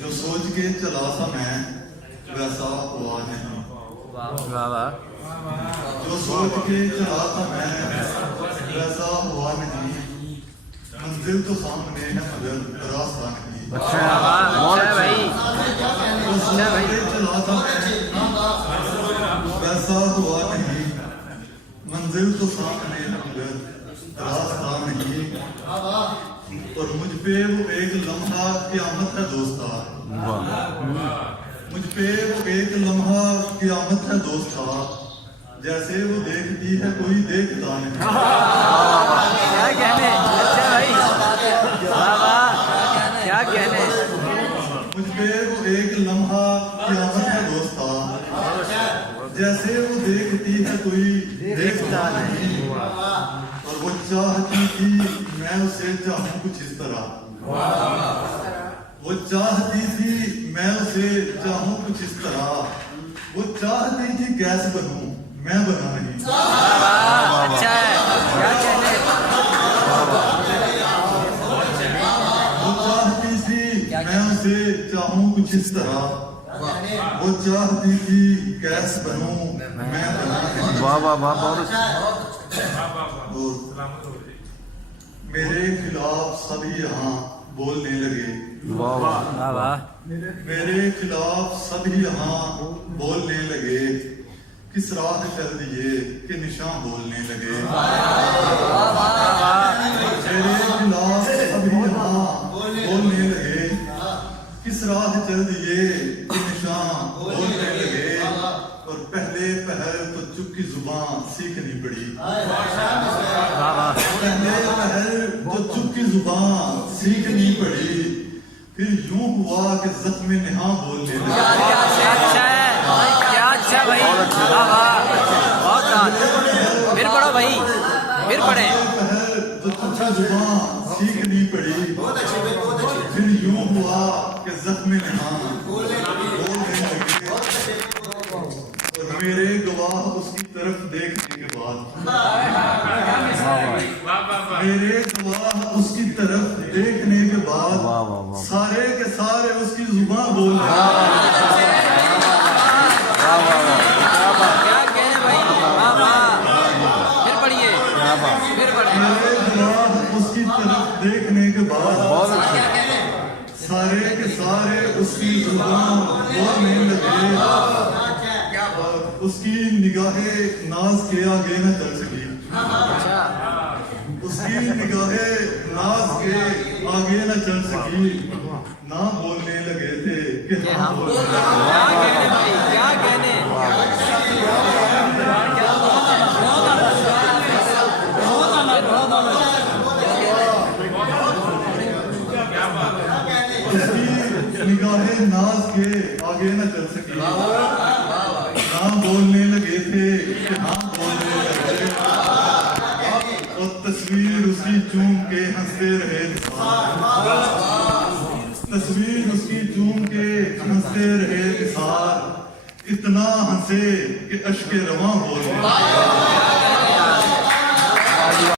जो सोच के चला सा मैं वैसा हुआ नहीं। वाह वाह। जो सोच के चला सा मैं वैसा हुआ नहीं। मंजिल तो सामने है मगर रास्ता नहीं। अच्छा भाई। जो सोच के चला सा मैं वैसा हुआ नहीं। मंजिल तो सामने है मगर रास्ता नहीं। और मुझ पे वो एक लम्हा क़यामत है दोस्ता। मुझ पे वो एक लम्हा क़यामत है दोस्ता। जैसे वो देखती है कोई देखता नहीं। क्या कहने। अच्छा भाई क्या कहने। मुझ पे वो एक लम्हा क़यामत है दोस्ता। जैसे वो देखती है कोई देखता नहीं। और वो चाहती थी मैं उसे चाहूं कुछ इस तरह। वो चाहती थी मैं उसे चाहूं कुछ इस तरह। वो चाहती थी गैस बनूं मैं बना नहीं। अच्छा है क्या कहने। वो चाहती थी मैं उसे चाहूं कुछ इस तरह। वो चाहती थी गैस बनूं मैं बना नहीं। वाह वाह वाह बहुत। मेरे खिलाफ सभी यहाँ बोलने लगे। वाह वाह वाह। मेरे खिलाफ सभी यहाँ बोलने लगे। किस राह चल दिए कि निशान बोलने लगे। मेरे खिलाफ सभी यहाँ बोलने लगे। किस राह चल दिए कि निशान बोलने लगे। और पहले पहल तो चुप की जुबान सीखनी पड़ी। पहले पहल तो चुप की जुबान सीखनी पड़ी। फिर यूं हुआ कि ज़ख्म नेहा बोलने लगे। अच्छा है क्या। अच्छा भाई बहुत फिर पढ़ो भाई फिर पढ़े। पहल तो चुप की जुबान सीखनी पड़ी। फिर यूं हुआ कि ज़ख्म नेहा बोलने लगे। और मेरे गवाह उसकी तरफ देखने के बाद मेरे गवाह उसकी तरफ देखने के बाद सारे के सारे उसकी जुबान बोल रहे। क्या कहने भाई। फिर पढ़िए फिर पढ़िए। मेरे गवाह उसकी तरफ देखने के बाद सारे के सारे उसकी जुबान बोलने लगे। उसकी निगाहें नाज के आगे न चल सकी। उसकी निगाहें नाज के आगे न चल सकी। ना बोलने लगे थे कि हाँ बोल रहे। क्या कहने भाई क्या कहने। उसकी निगाहें नाज के आगे न चल सकी। ना बोलने लगे थे कि हाँ बोलने लगे। और तस्वीर उसकी चूम के हंसते रहे। तस्वीर उसकी चूम के हंसते रहे निसार। इतना हंसे कि अश्के रवां बोल गए।